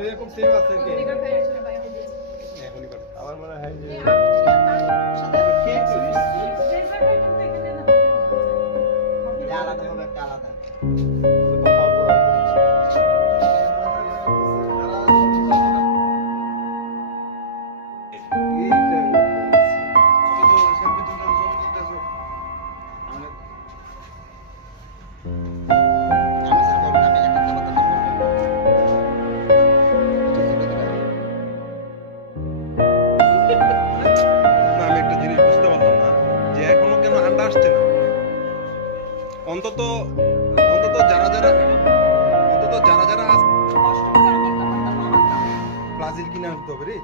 এরকম সেভ আছে কি এখনই করে আমার মনে হয় যে এটা আলাদা হবে একটা আলাদা অন্তত যারা যারা ব্রাজিল কিনে আসতে হবে রে।